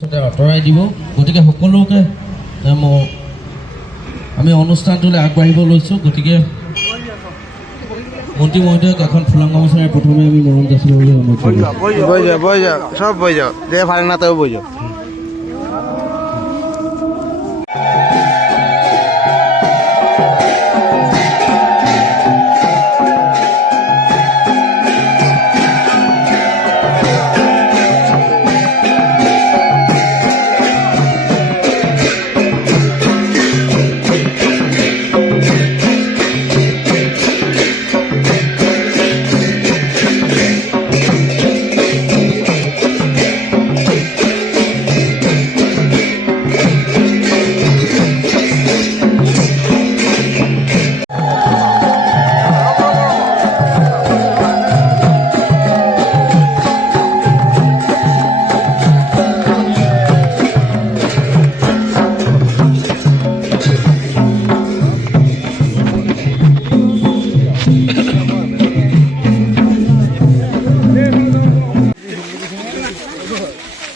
আঁতৰাই দিব। গতিকে সকলোকে আমি অনুষ্ঠানটোলৈ আগবাঢ়িব লৈছোঁ। গতিকে মন্ত্ৰী মহোদয়ক এখন ফুলাম গামোচাৰে প্ৰথমে আমি মৰম যাচিব বুলি অনুৰোধ কৰিছোঁ। বৈ যাওক সব বৈ যাওক যে ভাড়া না তেও বৈ যাওক।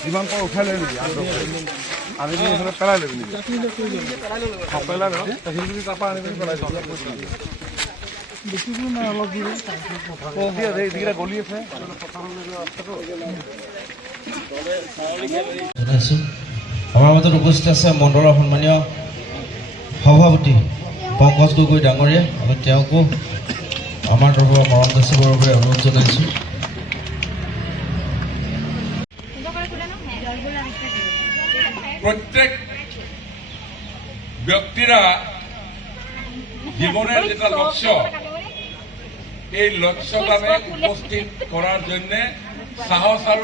যিমান পাৰ উঠাই লৈ নেকি আনি পিনি এইফালে পেলাই ল'বি নেকি পেলাই লওঁ সেইখিনি তাৰপৰা আনি পিনি পেলাই বেছি দূৰ নাই অলপ দূৰ যিকেইটা গলি আছে আমাৰ মাজত উপস্থিত আছে মণ্ডলৰ সন্মানীয় সভাপতি পংকজ গগৈ ডাঙৰীয়া। আমি তেওঁকো আমাৰ তৰফৰ মৰম যাচিবৰ বাবে অনুৰোধ জনাইছোঁ। প্রত্যেক ব্যক্তিরা জীবনের যেটা লক্ষ্য এই লক্ষ্যটাকে উপস্থিত করার জন্য সাহস আর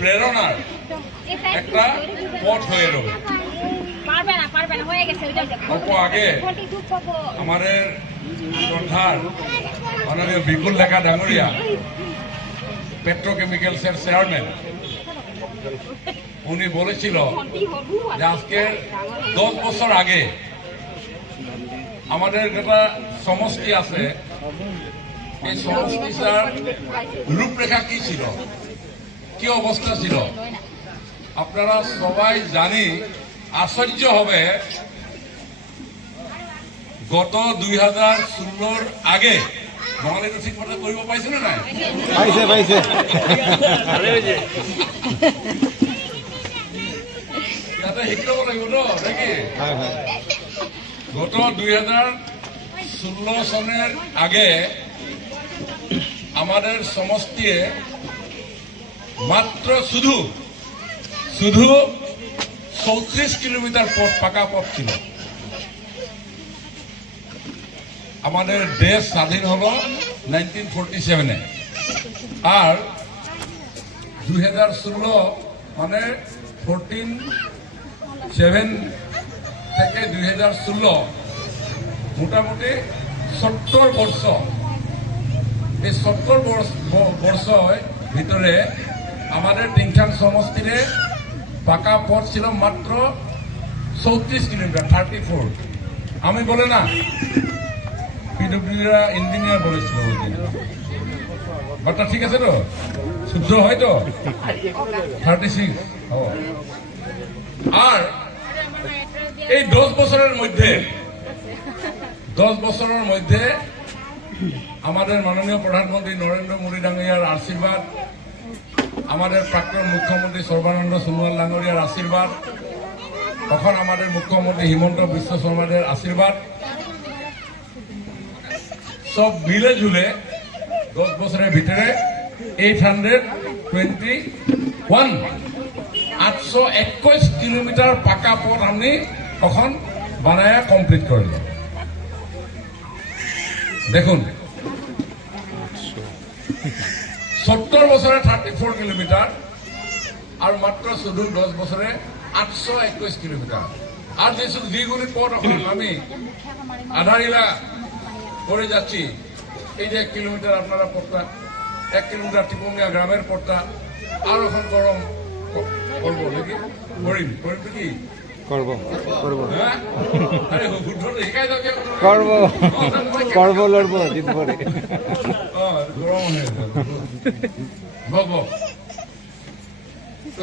প্রেরণার একটা পথ হয়ে রবে। অল্প আগে আমাদের শ্রদ্ধার মাননীয় বিপুল লেখা ডাঙরিয়া পেট্রোকেমিক্যালসের চেয়ারম্যান উনি বলেছিল যে আজকে 10 বছর আগে আমাদের একটা সমষ্টি আছে, এই সমষ্টিটার রূপরেখা কি ছিল, কি অবস্থা ছিল আপনারা সবাই জানি আশ্চর্য হবে। গত 2016 আগে বাঙালিটো ঠিক মতে কৰিব পাইছিল নাই? পাইছে শিকাব লাগিব ন নাকি? গত 2016 সনের আগে আমাদের সমষ্টিয়ে মাত্র শুধু 34 কিলোমিটার পথ পাকা পথ ছিল। আমাদের দেশ স্বাধীন হলো 1947-এ, আর 2016 মানে 14-7 থেকে 2016 মোটামুটি 70 বর্ষ। এই 70 বর্ষ ভিতরে আমাদের টিংখাং সমষ্টিরে পাকা পথ ছিল মাত্র 34 কিলোমিটার, 34। আমি বলে না, পিডব্লিউরা ইঞ্জিনিয়ার বলেছিল বাটটা ঠিক আছে তো, শুদ্ধ হয় তো 36। আর এই 10 বছরের মধ্যে আমাদের মাননীয় প্রধানমন্ত্রী নরেন্দ্র মোদী ডাঙরিয়ার আশীর্বাদ, আমাদের প্রাক্তন মুখ্যমন্ত্রী সর্বানন্দ সোনোয়াল ডাঙরিয়ার আশীর্বাদ, তখন আমাদের মুখ্যমন্ত্রী হিমন্ত বিশ্ব শর্মাদের আশীর্বাদ, সব মিলে ঝুলে 10 বছরের ভিতরে 821 কিলোমিটার পাকা পথ আমি তখন বানায় কমপ্লিট করল। দেখুন 70 বছরে 34 কিলোমিটার আর মাত্র শুধু 10 বছরে 821 কিলোমিটার। আর যেগুলি পথ এখন আমি আধারিলা করে যাচ্ছি, এই যে 1 কিলোমিটার আপনারা পথটা, 1 কিলোমিটার টিপুঙ্গা গ্রামের পথটা, আর এখন গরম করবো নাকি করিম তো কি করবো হ্যাঁ? আরে শিকাই দাও করবো লড়বো জিতবো রে। গরম হয়ে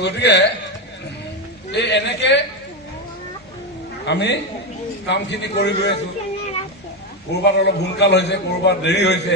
গতিকে এই এনেকে আমি কামখিনি কৰি গৈ আছো। ক'ৰবাত অলপ সোনকাল হৈছে, ক'ৰবাত দেৰি হৈছে।